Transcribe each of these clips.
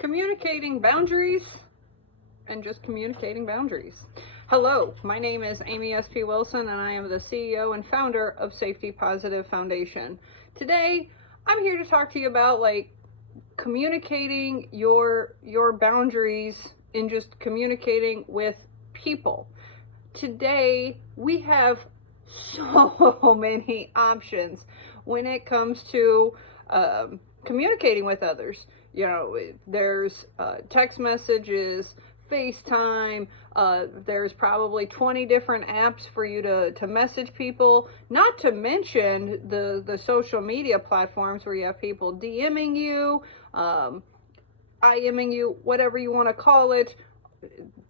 Communicating boundaries and just communicating boundaries. Hello, my name is Amy S.P. Wilson and I am the CEO and founder of Safety Positive Foundation. Today, I'm here to talk to you about communicating your boundaries in just communicating with people. Today, we have so many options when it comes to communicating with others. You know, there's text messages, FaceTime, there's probably 20 different apps for you to message people, not to mention the social media platforms where you have people DMing you, IMing you, whatever you want to call it.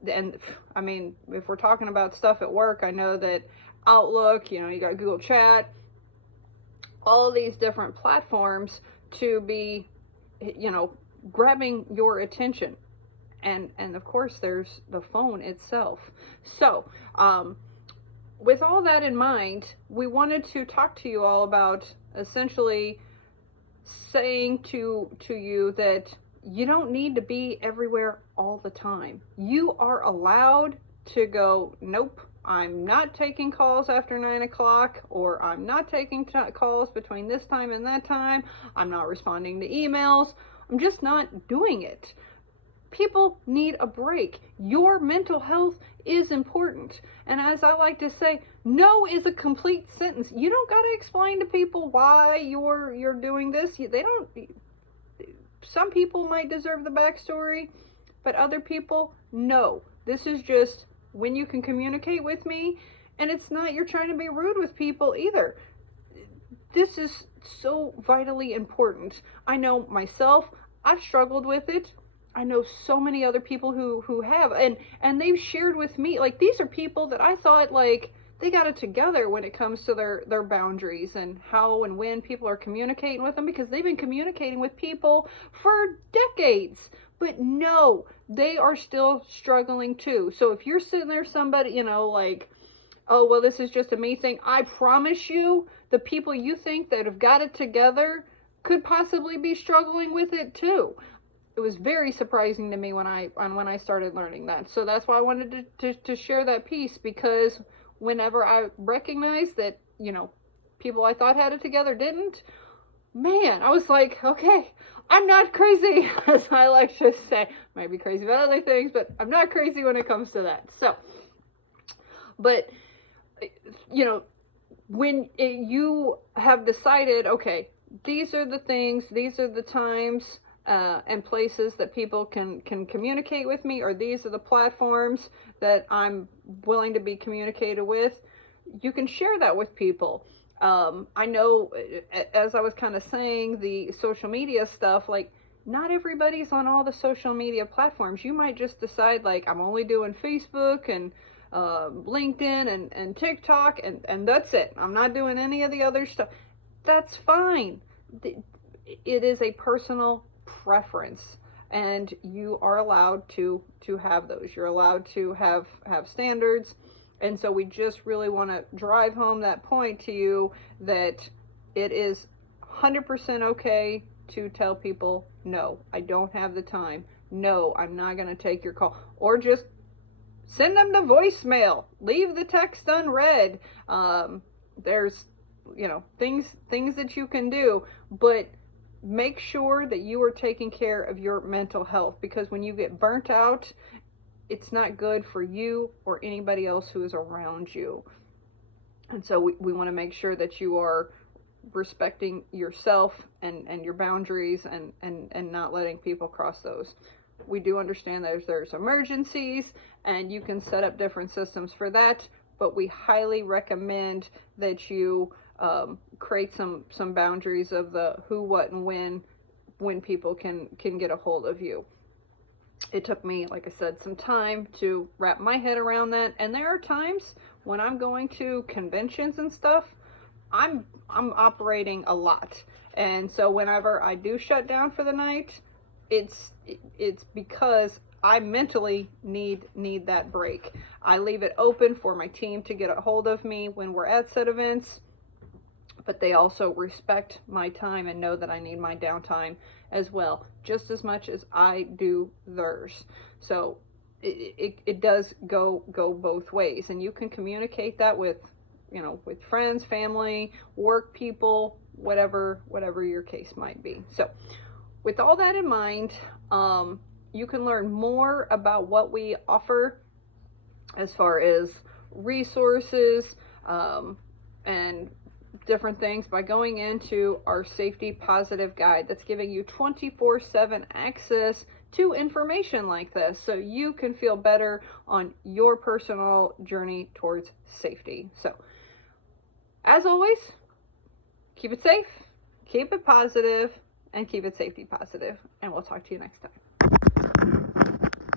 And I mean, if we're talking about stuff at work, I know that Outlook, you got Google Chat, all these different platforms to be, grabbing your attention. And of course, there's the phone itself. So, with all that in mind, we wanted to talk to you all about essentially saying to you that you don't need to be everywhere all the time. You are allowed to go, nope, I'm not taking calls after 9 o'clock, or I'm not taking calls between this time and that time. I'm not responding to emails. I'm just not doing it. People need a break. Your mental health is important. And as I like to say, no is a complete sentence. You don't got to explain to people why you're doing this. They don't. Some people might deserve the backstory, but other people, no. This is just when you can communicate with me, and it's not you're trying to be rude with people either. This is so vitally important. I know myself, I've struggled with it. I know so many other people who have, and they've shared with me, these are people that I thought they got it together when it comes to their boundaries and how and when people are communicating with them, because they've been communicating with people for decades. But no, they are still struggling too. So if you're sitting there, somebody, oh, well, this is just a me thing, I promise you, the people you think that have got it together could possibly be struggling with it too. It was very surprising to me when I started learning that. So that's why I wanted to share that piece, because whenever I recognized that, people I thought had it together didn't, man, I was like, okay, I'm not crazy, as I like to say. Might be crazy about other things, but I'm not crazy when it comes to that. So, but, when you have decided, okay, these are the things, these are the times and places that people can communicate with me, or these are the platforms that I'm willing to be communicated with, you can share that with people. I know, as I was kind of saying, the social media stuff, not everybody's on all the social media platforms. You might just decide, I'm only doing Facebook and LinkedIn and TikTok, and that's it. I'm not doing any of the other stuff. That's fine. It is a personal preference, and you are allowed to have those. You're allowed to have standards. And so we just really want to drive home that point to you, that it is 100% okay to tell people, no, I don't have the time. No, I'm not going to take your call. Or just send them to voicemail. Leave the text unread. There's, things that you can do. But make sure that you are taking care of your mental health, because when you get burnt out, it's not good for you or anybody else who is around you. And so we want to make sure that you are respecting yourself and your boundaries, and not letting people cross those. We do understand that there's emergencies, and you can set up different systems for that, but we highly recommend that you create some boundaries of the who, what, and when people can get a hold of you. It took me, like I said, some time to wrap my head around that. And there are times when I'm going to conventions and stuff, I'm operating a lot. And so whenever I do shut down for the night, it's because I mentally need that break. I leave it open for my team to get a hold of me when we're at said events. but they also respect my time and know that I need my downtime as well, just as much as I do theirs. So it does go both ways, and you can communicate that with, you know, with friends, family, work people, whatever your case might be. So with all that in mind, you can learn more about what we offer as far as resources and different things by going into our Safety Positive Guide that's giving you 24/7 access to information like this, so you can feel better on your personal journey towards safety. So as always, keep it safe, keep it positive, and keep it safety positive, and we'll talk to you next time.